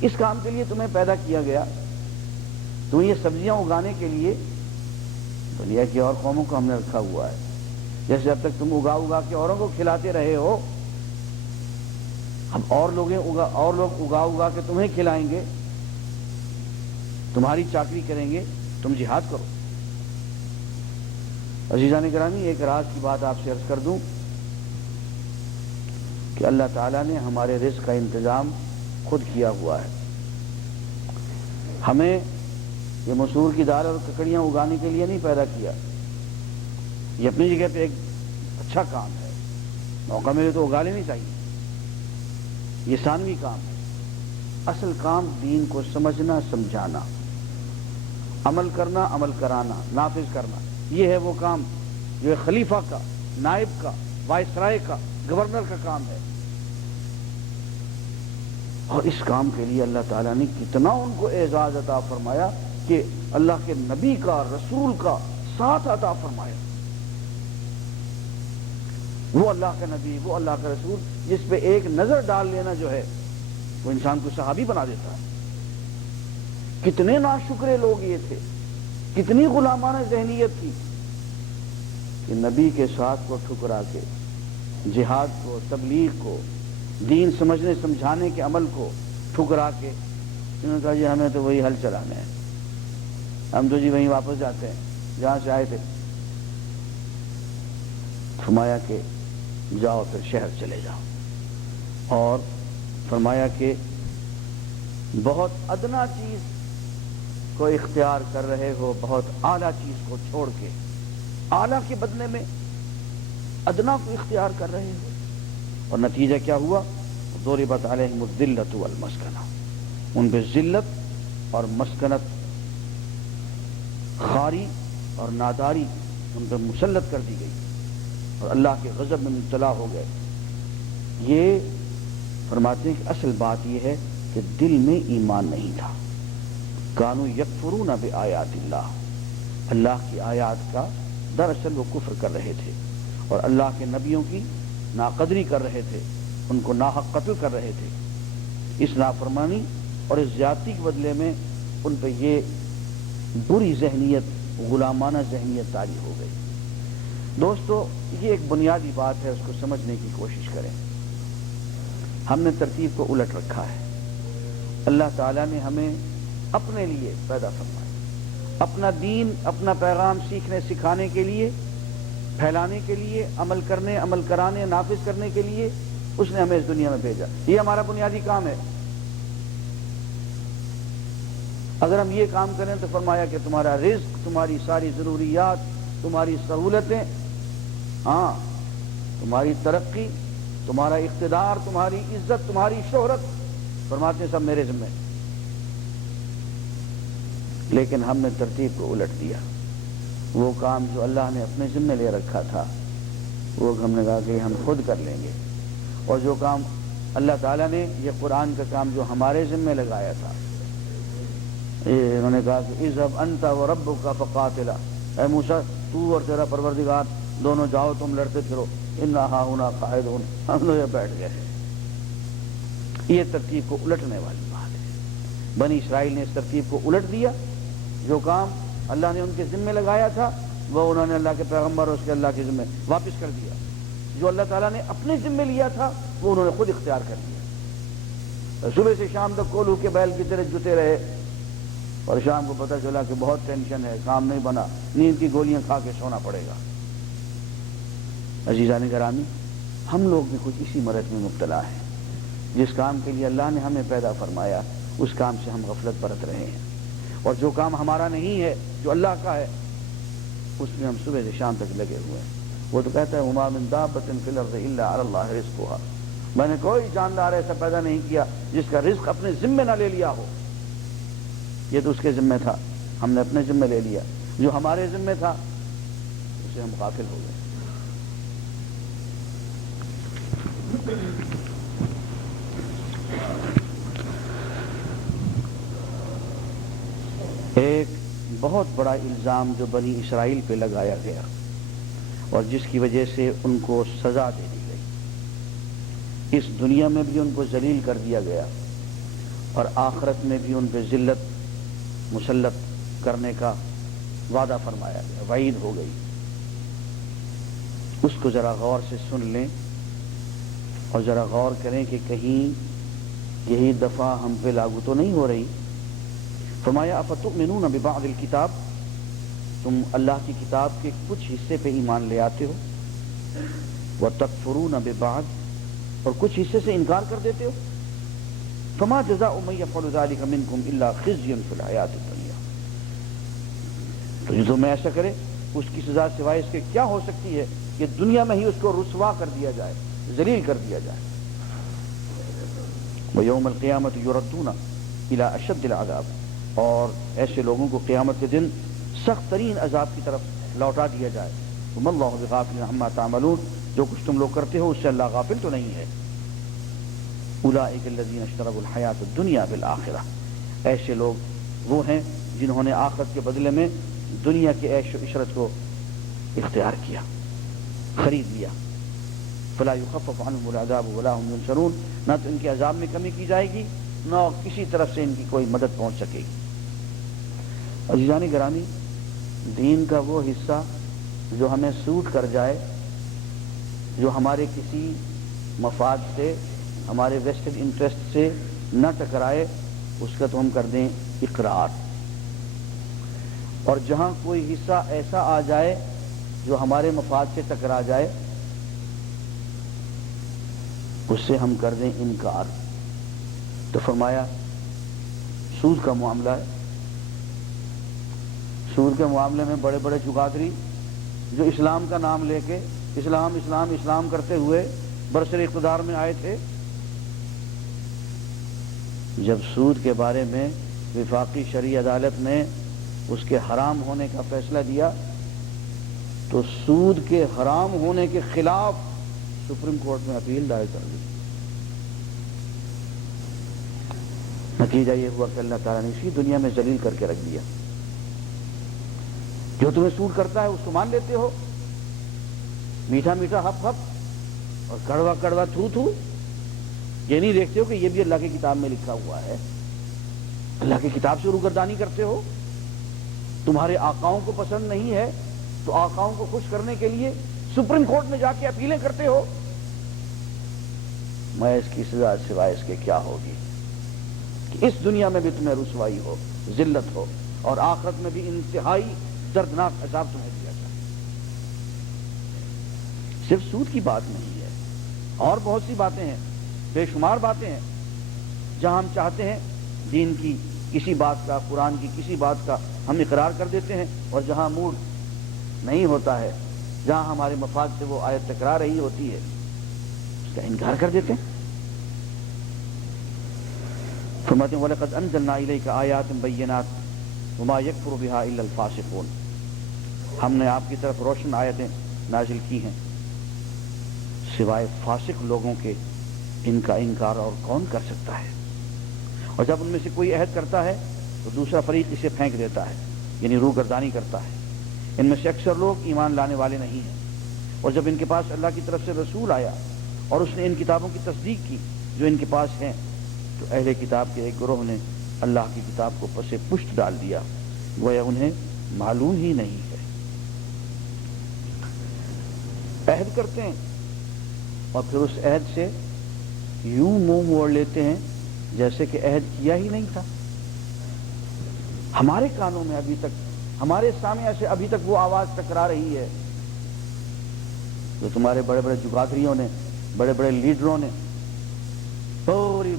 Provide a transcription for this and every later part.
اس کام کے لیے تمہیں پیدا کیا گیا، تمہیں یہ سبزیاں اگانے کے لیے دنیا کی اور قوموں کو ہم نے رکھا ہوا ہے۔ جیسے اب تک تم اگا کے اوروں کو کھلاتے رہے ہو، اب اور لوگ اگا کے تمہیں کھلائیں گے، تمہاری چاکری کریں گے، تم جہاد کرو۔ عزیزان گرامی، ایک راز کی بات آپ سے عرض کر دوں کہ اللہ تعالیٰ نے ہمارے رزق کا انتظام خود کیا ہوا ہے۔ ہمیں یہ مسور کی دال اور ککڑیاں اگانے کے لیے نہیں پیدا کیا، یہ اپنی جگہ پہ ایک اچھا کام ہے، موقع ملے تو اگا لینی چاہیے، یہ ثانوی کام ہے۔ اصل کام دین کو سمجھنا، سمجھانا، عمل کرنا، عمل کرانا، نافذ کرنا، یہ ہے وہ کام جو خلیفہ کا، نائب کا، وائسرائے کا، گورنر کا کام ہے۔ اور اس کام کے لیے اللہ تعالیٰ نے کتنا ان کو اعزاز عطا فرمایا کہ اللہ کے نبی کا، رسول کا ساتھ عطا فرمایا۔ وہ اللہ کا نبی، وہ اللہ کا رسول جس پہ ایک نظر ڈال لینا جو ہے وہ انسان کو صحابی بنا دیتا ہے۔ کتنے ناشکرے لوگ یہ تھے، کتنی غلامانہ ذہنیت تھی کہ نبی کے ساتھ کو ٹھکرا کے، جہاد کو، تبلیغ کو، دین سمجھنے سمجھانے کے عمل کو ٹھکرا کے انہوں نے کہا جی ہمیں تو وہی حل چلانے ہیں، ہم تو جی وہیں واپس جاتے ہیں جہاں سے آئے تھے۔ فرمایا کہ جاؤ پھر شہر چلے جاؤ، اور فرمایا کہ بہت ادنا چیز کو اختیار کر رہے ہو، بہت اعلیٰ چیز کو چھوڑ کے اعلیٰ کے بدلے میں ادنا کو اختیار کر رہے ہو۔ اور نتیجہ کیا ہوا؟ ضربت علیہم الذلۃ والمسکنہ، ان پہ ذلت اور مسکنت، خاری اور ناداری ان پہ مسلط کر دی گئی اور اللہ کے غضب میں مبتلا ہو گئے۔ یہ فرماتے ہیں کہ اصل بات یہ ہے کہ دل میں ایمان نہیں تھا۔ کانوا یکفرون بآیات اللہ، اللہ کی آیات کا دراصل وہ کفر کر رہے تھے اور اللہ کے نبیوں کی ناقدری کر رہے تھے، ان کو ناحق قتل کر رہے تھے۔ اس نافرمانی اور اس زیادتی کے بدلے میں ان پہ یہ بری ذہنیت، غلامانہ ذہنیت طاری ہو گئی۔ دوستو، یہ ایک بنیادی بات ہے، اس کو سمجھنے کی کوشش کریں۔ ہم نے ترتیب کو الٹ رکھا ہے۔ اللہ تعالیٰ نے ہمیں اپنے لیے پیدا فرمایا، اپنا دین، اپنا پیغام سیکھنے سکھانے کے لیے، پھیلانے کے لیے، عمل کرنے، عمل کرانے، نافذ کرنے کے لیے اس نے ہمیں اس دنیا میں بھیجا۔ یہ ہمارا بنیادی کام ہے۔ اگر ہم یہ کام کریں تو فرمایا کہ تمہارا رزق، تمہاری ساری ضروریات، تمہاری سہولتیں، ہاں، تمہاری ترقی، تمہارا اقتدار، تمہاری عزت، تمہاری شہرت، فرماتے ہیں سب میرے ذمہ۔ لیکن ہم نے ترتیب کو الٹ دیا۔ وہ کام جو اللہ نے اپنے ذمہ لے رکھا تھا وہ ہم نے کہا کہ ہم خود کر لیں گے، اور جو کام اللہ تعالیٰ نے، یہ قرآن کا کام جو ہمارے ذمہ لگایا تھا، انہوں نے کہا کہ اذهب انت وربك فقاتلا، اے موسیٰ تو اور تیرا پروردگار دونوں جاؤ، تم لڑتے پھرو، انا ہاہنا قاعدون، ہم لوگ بیٹھ گئے۔ یہ ترتیب کو الٹنے والی بات ہے۔ بنی اسرائیل نے اس ترتیب کو الٹ دیا۔ جو کام اللہ نے ان کے ذمہ لگایا تھا وہ انہوں نے اللہ کے پیغمبر اور اس کے اللہ کے ذمہ واپس کر دیا۔ جو اللہ تعالیٰ نے اپنے ذمہ لیا تھا وہ انہوں نے خود اختیار کر لیا۔ صبح سے شام تک کولو کے بیل کی طرح جتے رہے، اور شام کو پتہ چلا کہ بہت ٹینشن ہے، کام نہیں بنا، نیند کی گولیاں کھا کے سونا پڑے گا۔ عزیزان گرامی، ہم لوگ بھی کچھ اسی مرض میں مبتلا ہیں۔ جس کام کے لیے اللہ نے ہمیں پیدا فرمایا اس کام سے ہم غفلت برت رہے ہیں، اور جو کام ہمارا نہیں ہے، جو اللہ کا ہے، اس میں ہم صبح سے شام تک لگے ہوئے ہیں۔ وہ تو کہتا ہے وما من دابۃ فی الارض الا علی اللہ رزقها، میں نے کوئی جاندار ایسا پیدا نہیں کیا جس کا رزق اپنے ذمہ نہ لے لیا ہو۔ یہ تو اس کے ذمہ تھا، ہم نے اپنے ذمہ لے لیا۔ جو ہمارے ذمہ تھا اس سے ہم غافل ہو گئے۔ ایک بہت بڑا الزام جو بنی اسرائیل پہ لگایا گیا اور جس کی وجہ سے ان کو سزا دے دی گئی، اس دنیا میں بھی ان کو ذلیل کر دیا گیا اور آخرت میں بھی ان پہ ذلت مسلط کرنے کا وعدہ فرمایا گیا، وعید ہو گئی۔ اس کو ذرا غور سے سن لیں اور ذرا غور کریں کہ کہیں یہی دفعہ ہم پہ لاگو تو نہیں ہو رہی۔ فرمایا افتؤمنون ببعض الکتاب، تم اللہ کی کتاب کے کچھ حصے پہ ایمان لے آتے ہو، وتکفرون ببعض، اور کچھ حصے سے انکار کر دیتے ہو۔ فما جزاء من يفعل ذلك منكم الا خزي في الحیاۃ الدنیا، تو جو تمہیں ایسا کرے اس کی سزا سوائے اس کے کیا ہو سکتی ہے کہ دنیا میں ہی اس کو رسوا کر دیا جائے، ذلیل کر دیا جائے۔ وَيَوْمَ الْقِيَامَةِ يُرَدُّونَ إِلَىٰ أَشَدِّ الْعَذَابِ، اور ایسے لوگوں کو قیامت کے دن سخت ترین عذاب کی طرف لوٹا دیا جائے۔ وَمَا اللَّهُ بِغَافِلٍ عَمَّا تَعْمَلُونَ، جو کچھ تم لوگ کرتے ہو اس سے اللہ غافل تو نہیں ہے۔ أُولَٰئِكَ الَّذِينَ اشْتَرَوُا الْحَيَاةَ الدُّنْيَا بِالْآخِرَةِ، ایسے لوگ وہ ہیں جنہوں نے آخرت کے بدلے میں دنیا کے عیش و عشرت کو اختیار کیا، خرید لیا۔ فلا يخفف عنهم العذاب ولا هم ينصرون، نہ تو ان کے عذاب میں کمی کی جائے گی نہ کسی طرف سے ان کی کوئی مدد پہنچ سکے گی۔ عزیزان گرامی، دین کا وہ حصہ جو ہمیں سوٹ کر جائے، جو ہمارے کسی مفاد سے، ہمارے ویسٹڈ انٹرسٹ سے نہ ٹکرائے، اس کا تو ہم کر دیں اقرار، اور جہاں کوئی حصہ ایسا آ جائے جو ہمارے مفاد سے ٹکرا جائے اس سے ہم کر دیں انکار۔ تو فرمایا سود کا معاملہ ہے، سود کے معاملے میں بڑے بڑے جگادری جو اسلام کا نام لے کے اسلام اسلام اسلام کرتے ہوئے برسر اقتدار میں آئے تھے، جب سود کے بارے میں وفاقی شرعی عدالت نے اس کے حرام ہونے کا فیصلہ دیا تو سود کے حرام ہونے کے خلاف سپریم کورٹ میں اپیل دائر کر دی۔ نتیجہ یہ ہوا کہ اللہ تعالیٰ نے اسی دنیا میں ذلیل کر کے رکھ دیا۔ جو تمہیں سود کرتا ہے اس کو مان لیتے ہو، میٹھا میٹھا ہپ ہپ اور کڑوا کڑوا تھو تھو، یہ نہیں دیکھتے ہو کہ یہ بھی اللہ کی کتاب میں لکھا ہوا ہے، اللہ کی کتاب سے روگردانی کرتے ہو۔ تمہارے آقاؤں کو پسند نہیں ہے تو آقاؤں کو خوش کرنے کے لیے سپریم کورٹ میں جا کے اپیلیں کرتے ہو۔ میں اس کی سزا سوائے اس کے کیا ہوگی کہ اس دنیا میں بھی تمہیں رسوائی ہو، ذلت ہو، اور آخرت میں بھی انتہائی دردناک عذاب تمہیں دیا جائے۔ صرف سود کی بات نہیں ہے، اور بہت سی باتیں ہیں، بے شمار باتیں ہیں جہاں ہم چاہتے ہیں دین کی کسی بات کا، قرآن کی کسی بات کا ہم اقرار کر دیتے ہیں، اور جہاں موڈ نہیں ہوتا ہے، جہاں ہمارے مفاد سے وہ آیت ٹکرا رہی ہوتی ہے، اس کا انکار کر دیتے ہیں۔ فرماتے ہیں وَلَقَدْ أَنزَلْنَا إِلَيْكَ آيَاتٍ بَيِّنَاتٍ وَمَا يَكْفُرُ بِهَا إِلَّا الْفَاسِقُونَ، ہم نے آپ کی طرف روشن آیتیں نازل کی ہیں، سوائے فاسق لوگوں کے ان کا انکار اور کون کر سکتا ہے۔ اور جب ان میں سے کوئی عہد کرتا ہے تو دوسرا فریق اسے پھینک دیتا ہے، یعنی روگردانی کرتا ہے۔ ان میں سے اکثر لوگ ایمان لانے والے نہیں ہیں، اور جب ان کے پاس اللہ کی طرف سے رسول آیا اور اس نے ان کتابوں کی تصدیق کی جو ان کے پاس ہیں، تو اہل کتاب کے ایک گروہ نے اللہ کی کتاب کو پس پشت ڈال دیا، گویا انہیں معلوم ہی نہیں ہے۔ عہد کرتے ہیں اور پھر اس عہد سے یوں منہ موڑ لیتے ہیں جیسے کہ عہد کیا ہی نہیں تھا۔ ہمارے کانوں میں ابھی تک، ہمارے سامنے سے ابھی تک وہ آواز ٹکرا رہی ہے جو تمہارے بڑے بڑے جغادریوں نے، بڑے بڑے لیڈروں نے پوری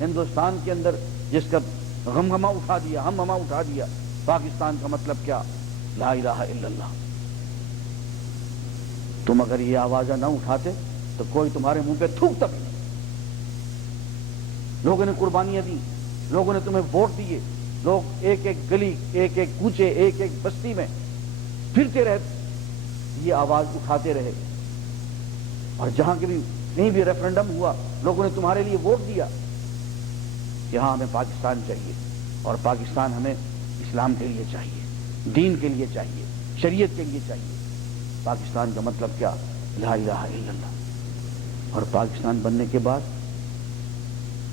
ہندوستان کے اندر جس کا غمغمہ اٹھا دیا، ہمہمہ اٹھا دیا۔ پاکستان کا مطلب کیا؟ لا الہ الا اللہ۔ تم اگر یہ آوازہ نہ اٹھاتے تو کوئی تمہارے منہ پہ تھوکتا بھی نہیں۔ لوگوں نے قربانیاں دی، لوگوں نے تمہیں ووٹ دیے، لوگ ایک ایک گلی، ایک ایک کوچے، ایک ایک بستی میں پھرتے رہے، یہ آواز اٹھاتے رہے، اور جہاں کہیں بھی ریفرنڈم ہوا لوگوں نے تمہارے لیے ووٹ دیا۔ یہاں ہمیں پاکستان چاہیے، اور پاکستان ہمیں اسلام کے لیے چاہیے، دین کے لیے چاہیے، شریعت کے لیے چاہیے۔ پاکستان کا مطلب کیا؟ لا الہ الا اللہ۔ اور پاکستان بننے کے بعد